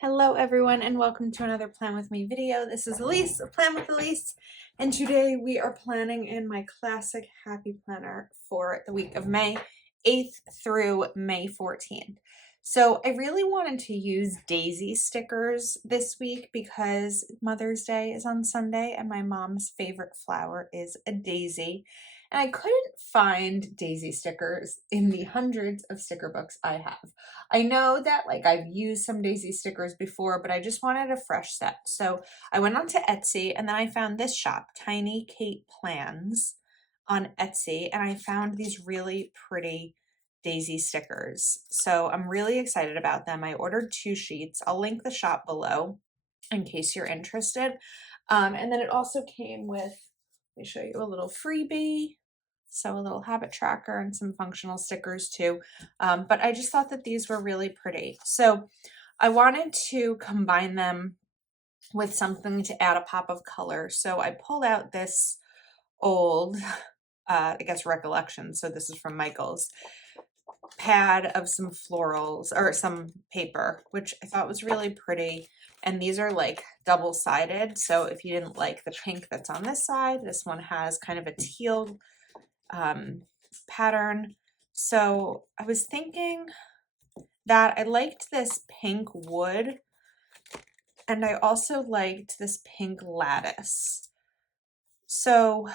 Hello everyone and welcome to another Plan With Me video. This is Elise of Plan with Elise, and today we are planning in my classic happy planner for the week of May 8th through May 14th. So I really wanted to use daisy stickers this week because Mother's Day is on Sunday and my mom's favorite flower is a daisy. And I couldn't find daisy stickers in the hundreds of sticker books I have. I know that I've used some daisy stickers before, but I just wanted a fresh set. So I went onto Etsy and then I found this shop, Tiny Kate Plans on Etsy, and I found these really pretty daisy stickers. So I'm really excited about them. I ordered 2 sheets. I'll link the shop below in case you're interested. And then it also came with, let me show you a little freebie. So a little habit tracker and some functional stickers too. But I just thought that these were really pretty. So I wanted to combine them with something to add a pop of color. So I pulled out this old, I guess, recollection. So this is from Michael's pad of some florals or some paper, which I thought was really pretty. And these are double-sided. So if you didn't like the pink that's on this side, this one has kind of a teal pattern. So I was thinking that I liked this pink wood and I also liked this pink lattice. So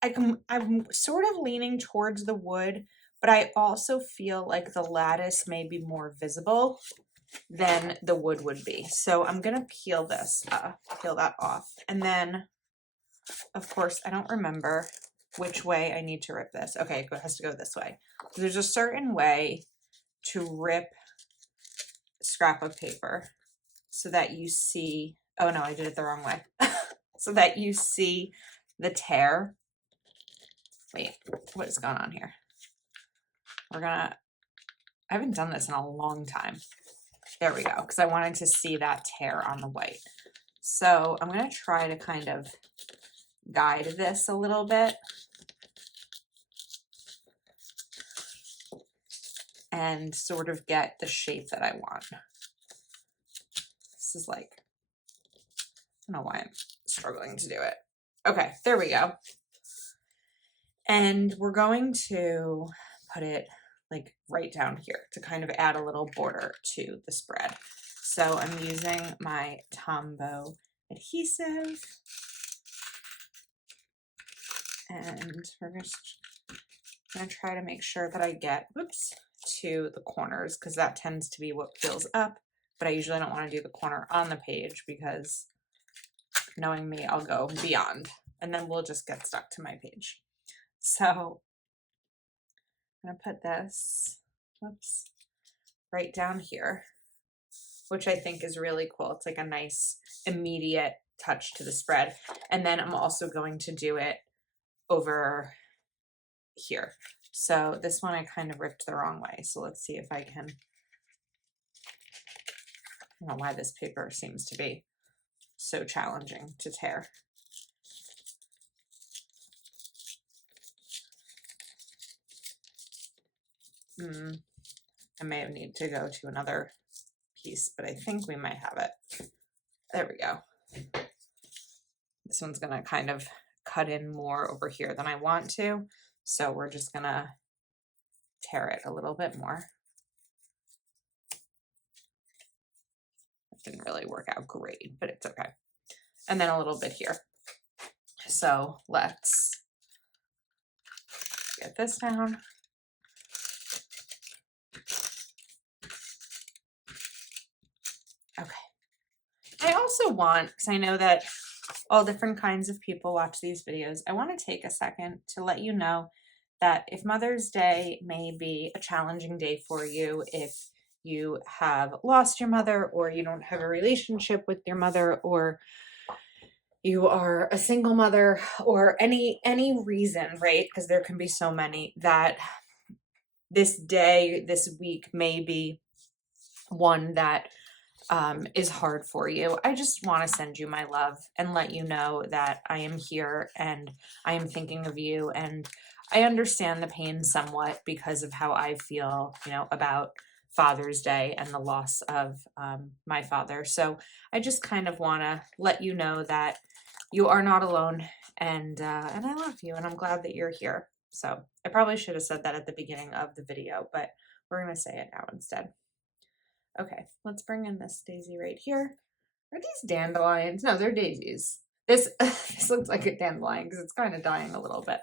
I'm sort of leaning towards the wood, but I also feel like the lattice may be more visible than the wood would be. So I'm gonna peel that off. And then, of course, I don't remember which way I need to rip this. Okay, it has to go this way. There's a certain way to rip a scrap of paper so that you see, oh no, I did it the wrong way. So that you see the tear. Wait, what is going on here? I haven't done this in a long time. There we go, because I wanted to see that tear on the white. So I'm gonna try to kind of guide this a little bit. And sort of get the shape that I want. This is I don't know why I'm struggling to do it. Okay, there we go. And we're going to put it right down here to kind of add a little border to the spread. So I'm using my Tombow adhesive. And we're just gonna try to make sure that I get, to the corners, because that tends to be what fills up, but I usually don't want to do the corner on the page because knowing me, I'll go beyond and then we'll just get stuck to my page. So I'm gonna put this, right down here, which I think is really cool. It's like a nice immediate touch to the spread. And then I'm also going to do it over here. So this one I kind of ripped the wrong way. So let's see if I can, I don't know why this paper seems to be so challenging to tear. I may need to go to another piece, but I think we might have it. There we go. This one's gonna kind of cut in more over here than I want to. So we're just gonna tear it a little bit more. It didn't really work out great, but it's okay. And then a little bit here. So let's get this down. Okay. I also want, because I know that all different kinds of people watch these videos, I want to take a second to let you know that if Mother's Day may be a challenging day for you, if you have lost your mother or you don't have a relationship with your mother, or you are a single mother, or any reason, right? Because there can be so many, that this day, this week may be one that is hard for you. I just want to send you my love and let you know that I am here and I am thinking of you, and I understand the pain somewhat because of how I feel, about Father's Day and the loss of my father. So I just kind of want to let you know that you are not alone, and I love you, and I'm glad that you're here. So I probably should have said that at the beginning of the video, but we're going to say it now instead. Okay, let's bring in this daisy right here. Are these dandelions? No, they're daisies. This this looks like a dandelion because it's kind of dying a little bit.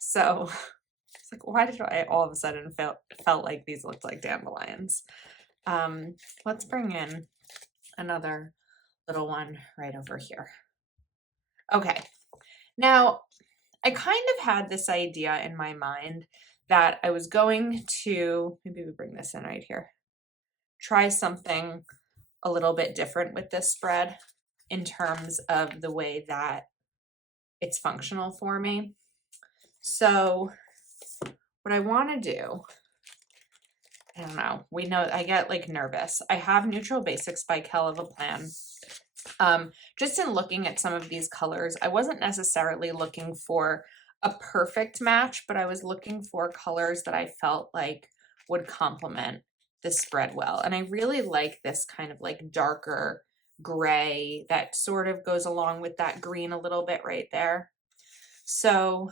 So it's like, why did I all of a sudden felt like these looked like dandelions? Let's bring in another little one right over here. Okay, now I kind of had this idea in my mind that I was going to, maybe we bring this in right here, try something a little bit different with this spread in terms of the way that it's functional for me. So what I want to do, I don't know, we know I get like nervous. I have Neutral Basics by Kel of a Plan. Just in looking at some of these colors, I wasn't necessarily looking for a perfect match, but I was looking for colors that I felt like would complement the spread well. And I really like this kind of like darker gray that sort of goes along with that green a little bit right there. So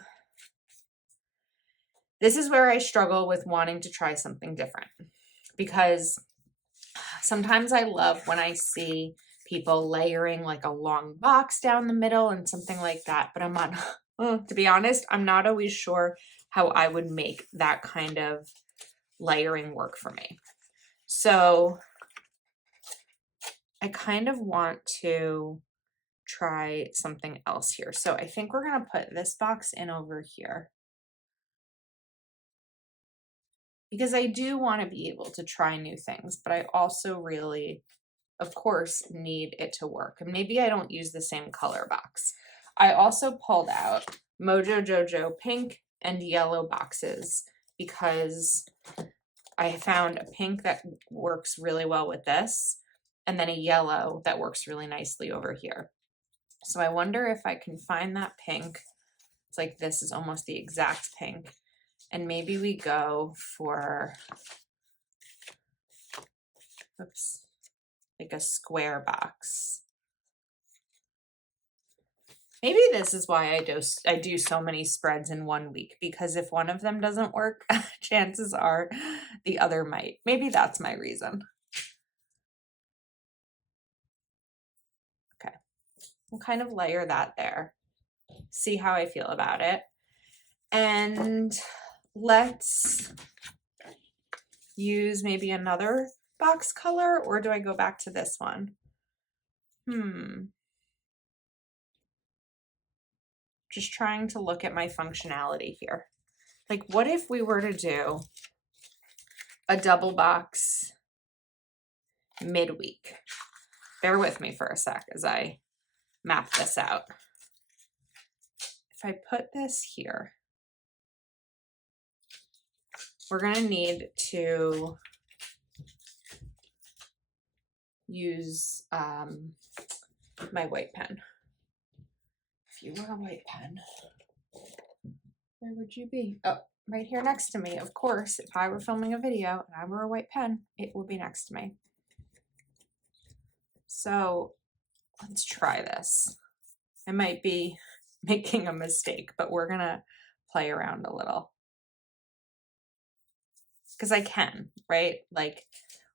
this is where I struggle with wanting to try something different, because sometimes I love when I see people layering like a long box down the middle and something like that, but I'm not, to be honest, I'm not always sure how I would make that kind of layering work for me. So I kind of want to try something else here. So I think we're going to put this box in over here, because I do want to be able to try new things, but I also really, of course, need it to work. And maybe I don't use the same color box. I also pulled out Mojo Jojo pink and yellow boxes because I found a pink that works really well with this, and then a yellow that works really nicely over here. So I wonder if I can find that pink. It's like this is almost the exact pink. And maybe we go for, oops, like a square box. Maybe this is why I do so many spreads in 1 week, because if one of them doesn't work, chances are the other might. Maybe that's my reason. Okay, we'll kind of layer that there. See how I feel about it. And let's use maybe another box color, or do I go back to this one? Just trying to look at my functionality here. Like, what if we were to do a double box midweek? Bear with me for a sec as I map this out. If I put this here, we're going to need to use my white pen. If you were a white pen, where would you be? Oh, right here next to me. Of course, if I were filming a video and I were a white pen, it would be next to me. So let's try this. I might be making a mistake, but we're going to play around a little. Because I can, right? Like,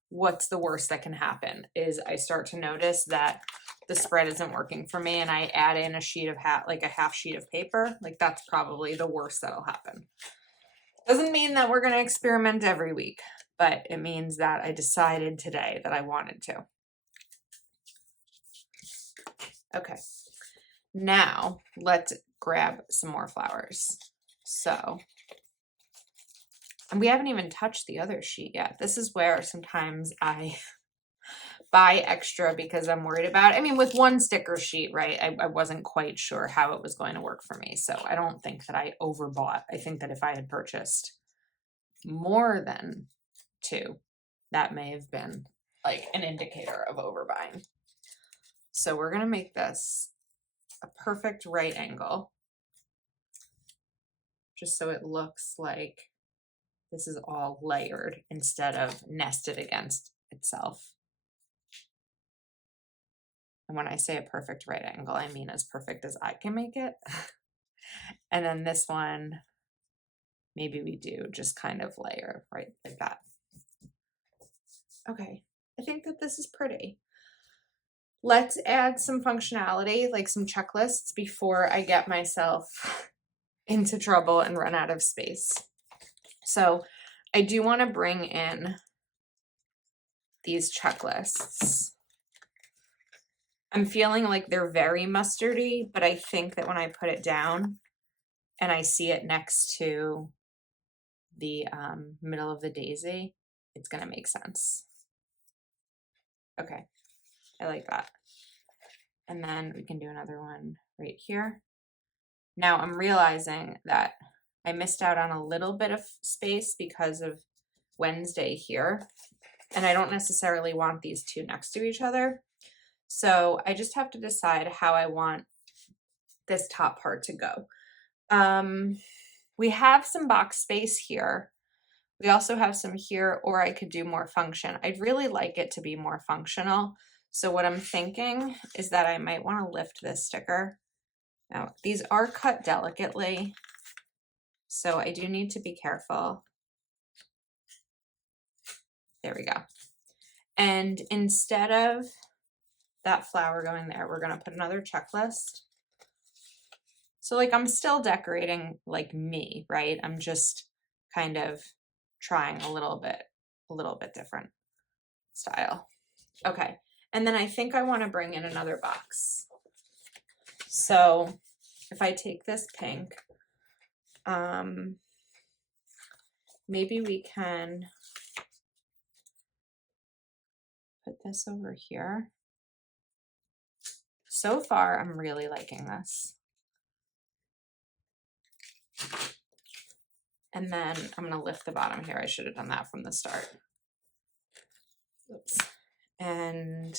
what's the worst that can happen is I start to notice that the spread isn't working for me and I add in a sheet of like a half sheet of paper. Like, that's probably the worst that'll happen. Doesn't mean that we're going to experiment every week, but it means that I decided today that I wanted to. Okay, now let's grab some more flowers. So, and we haven't even touched the other sheet yet. This is where sometimes I buy extra because I'm worried about it. I mean, with one sticker sheet, right, I wasn't quite sure how it was going to work for me. So I don't think that I overbought. I think that if I had purchased more than 2, that may have been like an indicator of overbuying. So we're going to make this a perfect right angle, just so it looks like this is all layered instead of nested against itself. And when I say a perfect right angle, I mean as perfect as I can make it. And then this one, maybe we do just kind of layer right like that. Okay, I think that this is pretty. Let's add some functionality, like some checklists, before I get myself into trouble and run out of space. So I do want to bring in these checklists. I'm feeling like they're very mustardy, but I think that when I put it down and I see it next to the middle of the daisy, it's going to make sense. Okay, I like that. And then we can do another one right here. Now I'm realizing that I missed out on a little bit of space because of Wednesday here, and I don't necessarily want these two next to each other. So I just have to decide how I want this top part to go. We have some box space here. We also have some here, or I could do more function. I'd really like it to be more functional. So what I'm thinking is that I might want to lift this sticker. Now, these are cut delicately, so I do need to be careful. There we go. And instead of that flower going there, we're going to put another checklist. So like I'm still decorating like me, right? I'm just kind of trying a little bit different style. Okay. And then I think I want to bring in another box. So if I take this pink, maybe we can put this over here. So far, I'm really liking this. And then I'm going to lift the bottom here. I should have done that from the start. Oops. And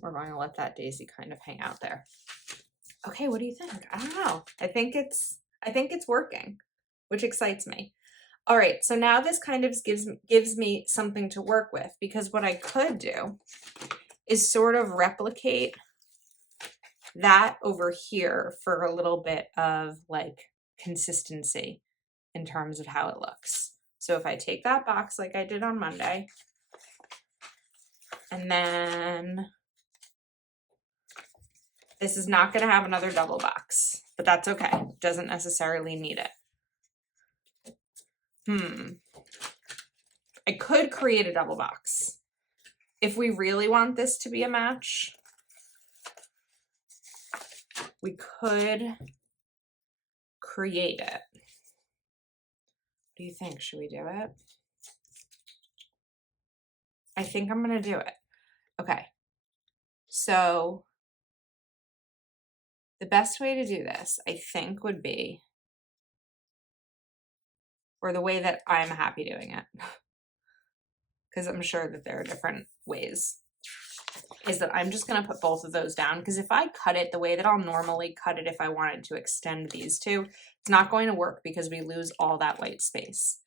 we're going to let that daisy kind of hang out there. Okay, what do you think? I don't know. I think it's working, which excites me. All right, so now this kind of gives me something to work with, because what I could do is sort of replicate that over here for a little bit of like consistency in terms of how it looks. So if I take that box like I did on Monday, and then this is not going to have another double box, but that's okay. Doesn't necessarily need it. I could create a double box. If we really want this to be a match, we could create it. What do you think? Should we do it? I think I'm going to do it. Okay. So the best way to do this, I think, would be, or the way that I'm happy doing it, because I'm sure that there are different ways, is that I'm just going to put both of those down, because if I cut it the way that I'll normally cut it if I wanted to extend these two, it's not going to work because we lose all that white space.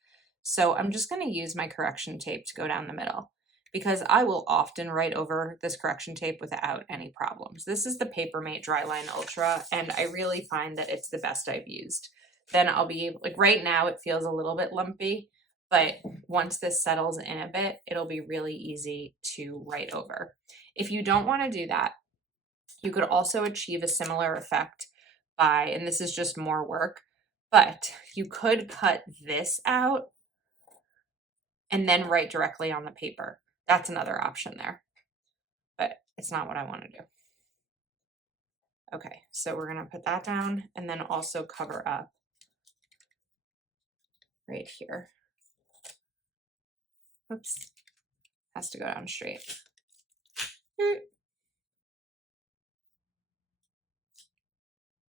So I'm just going to use my correction tape to go down the middle, because I will often write over this correction tape without any problems. This is the Papermate Dryline Ultra, and I really find that it's the best I've used. Then I'll be able, like right now it feels a little bit lumpy, but once this settles in a bit, it'll be really easy to write over. If you don't want to do that, you could also achieve a similar effect by, and this is just more work, but you could cut this out and then write directly on the paper. That's another option there, but it's not what I want to do. Okay, so we're going to put that down and then also cover up right here. Oops, has to go down straight.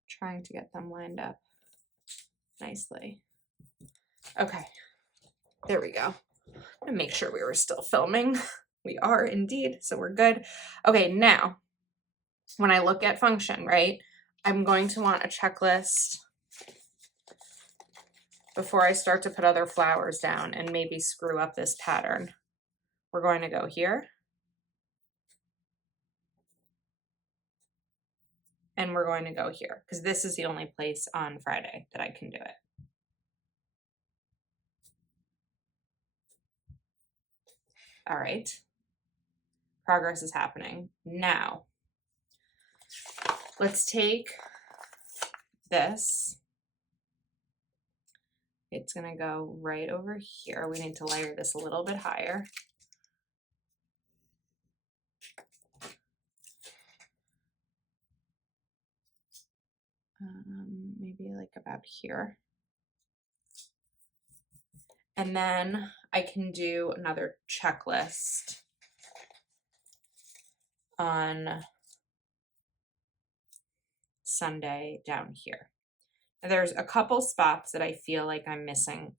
Trying to get them lined up nicely. Okay, there we go. I'm gonna make sure we were still filming. We are indeed, so we're good. Okay, now, when I look at function, right, I'm going to want a checklist before I start to put other flowers down and maybe screw up this pattern. We're going to go here. And we're going to go here because this is the only place on Friday that I can do it. All right. Progress is happening. Now, let's take this. It's going to go right over here. We need to layer this a little bit higher. Maybe like about here. And then I can do another checklist on Sunday down here. And there's a couple spots that I feel like I'm missing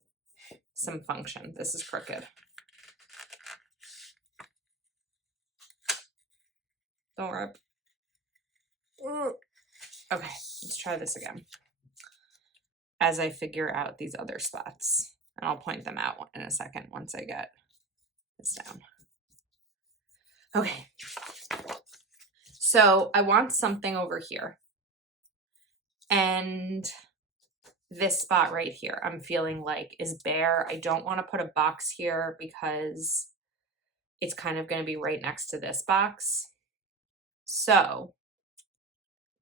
some function. This is crooked. Don't rip. Okay, let's try this again as I figure out these other spots. And I'll point them out in a second once I get this down. Okay, so I want something over here. And this spot right here, I'm feeling like is bare. I don't want to put a box here because it's kind of going to be right next to this box. So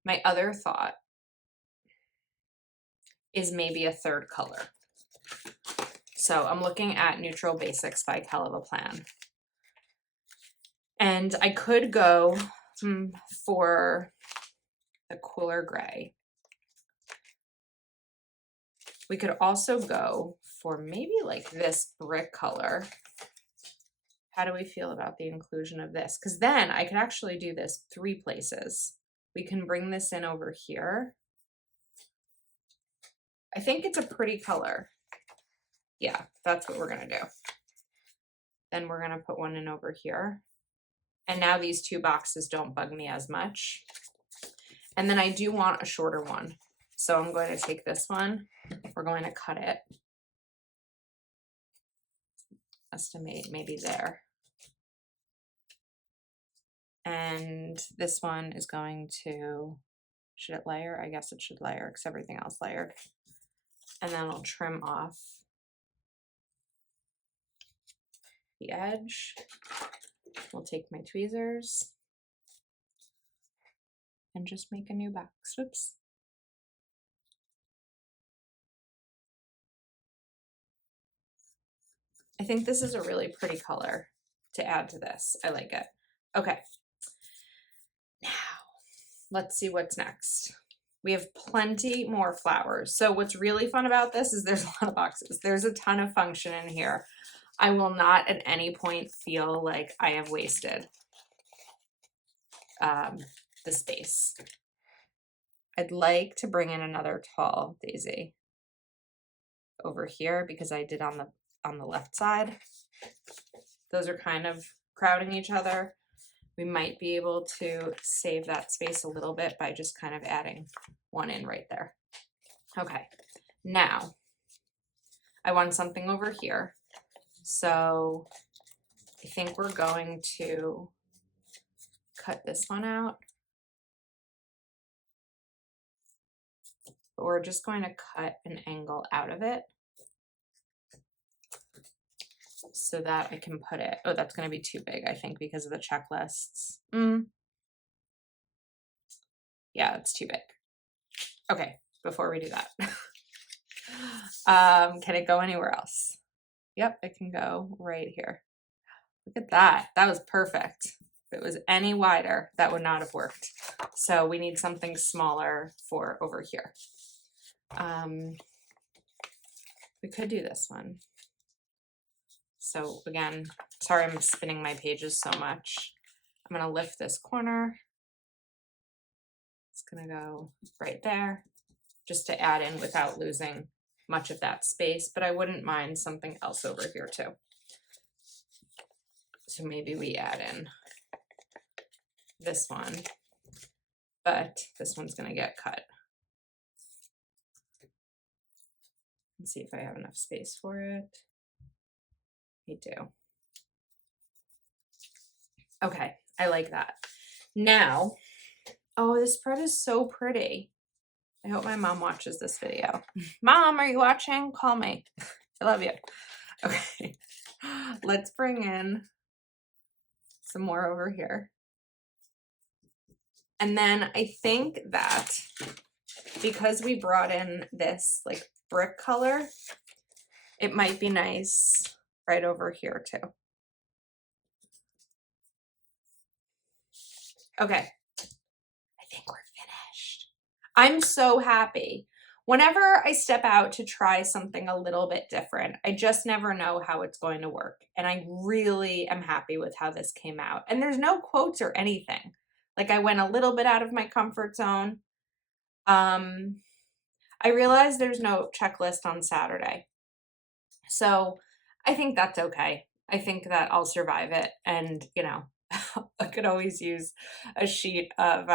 my other thought is maybe a third color. So I'm looking at Neutral Basics by Keleva Plan. And I could go for the cooler gray. We could also go for maybe like this brick color. How do we feel about the inclusion of this? Because then I could actually do this 3 places. We can bring this in over here. I think it's a pretty color. Yeah, that's what we're gonna do. Then we're gonna put one in over here. And now these 2 boxes don't bug me as much. And then I do want a shorter one. So I'm going to take this one. We're going to cut it. Estimate maybe there. And this one is going to, should it layer? I guess it should layer because everything else layered. And then I'll trim off the edge. We'll take my tweezers and just make a new box. Whoops. I think this is a really pretty color to add to this. I like it. Okay. Now, let's see what's next. We have plenty more flowers. So what's really fun about this is there's a lot of boxes. There's a ton of function in here. I will not at any point feel like I have wasted the space. I'd like to bring in another tall daisy over here because I did on the left side. Those are kind of crowding each other. We might be able to save that space a little bit by just kind of adding one in right there. Okay, now I want something over here. So I think we're going to cut this one out. But we're just going to cut an angle out of it so that I can put it, oh, that's going to be too big, I think, because of the checklists. Yeah, it's too big. Okay, before we do that, can it go anywhere else? Yep, it can go right here. Look at that. That was perfect. If it was any wider, that would not have worked. So we need something smaller for over here. We could do this one. So again, sorry I'm spinning my pages so much. I'm going to lift this corner. It's going to go right there just to add in without losing much of that space, but I wouldn't mind something else over here too. So maybe we add in this one but this one's gonna get cut. Let's see if I have enough space for it. I do. Okay, I like that. Now, oh, this spread is so pretty. I hope my mom watches this video. Mom, are you watching? Call me. I love you. Okay, let's bring in some more over here. And then I think that because we brought in this like brick color, it might be nice right over here too. Okay, I think we're finished. I'm so happy. Whenever I step out to try something a little bit different, I just never know how it's going to work. And I really am happy with how this came out. And there's no quotes or anything. Like I went a little bit out of my comfort zone. I realized there's no checklist on Saturday. So I think that's okay. I think that I'll survive it. And, you know, I could always use a sheet of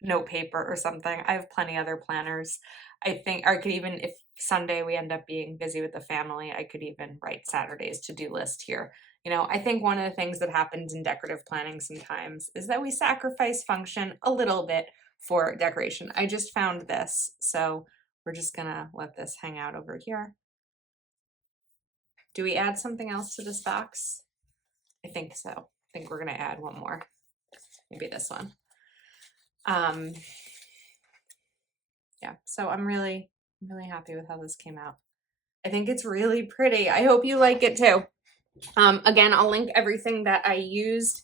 note paper or something. I have plenty other planners. I think, or I could even, if Sunday we end up being busy with the family, I could even write Saturday's to-do list here. You know, I think one of the things that happens in decorative planning sometimes is that we sacrifice function a little bit for decoration. I just found this, so we're just gonna let this hang out over here. Do we add something else to this box? I think so. I think we're gonna add one more, maybe this one. Yeah, so I'm really happy with how this came out. I think it's really pretty. I hope you like it too. Again, I'll link everything that I used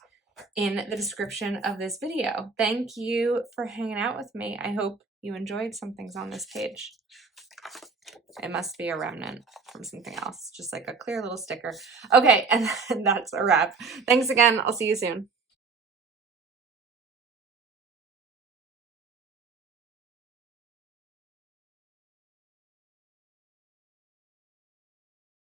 in the description of this video. Thank you for hanging out with me. I hope you enjoyed some things on this page. It must be a remnant from something else, just like a clear little sticker. Okay, and that's a wrap. Thanks again. I'll see you soon.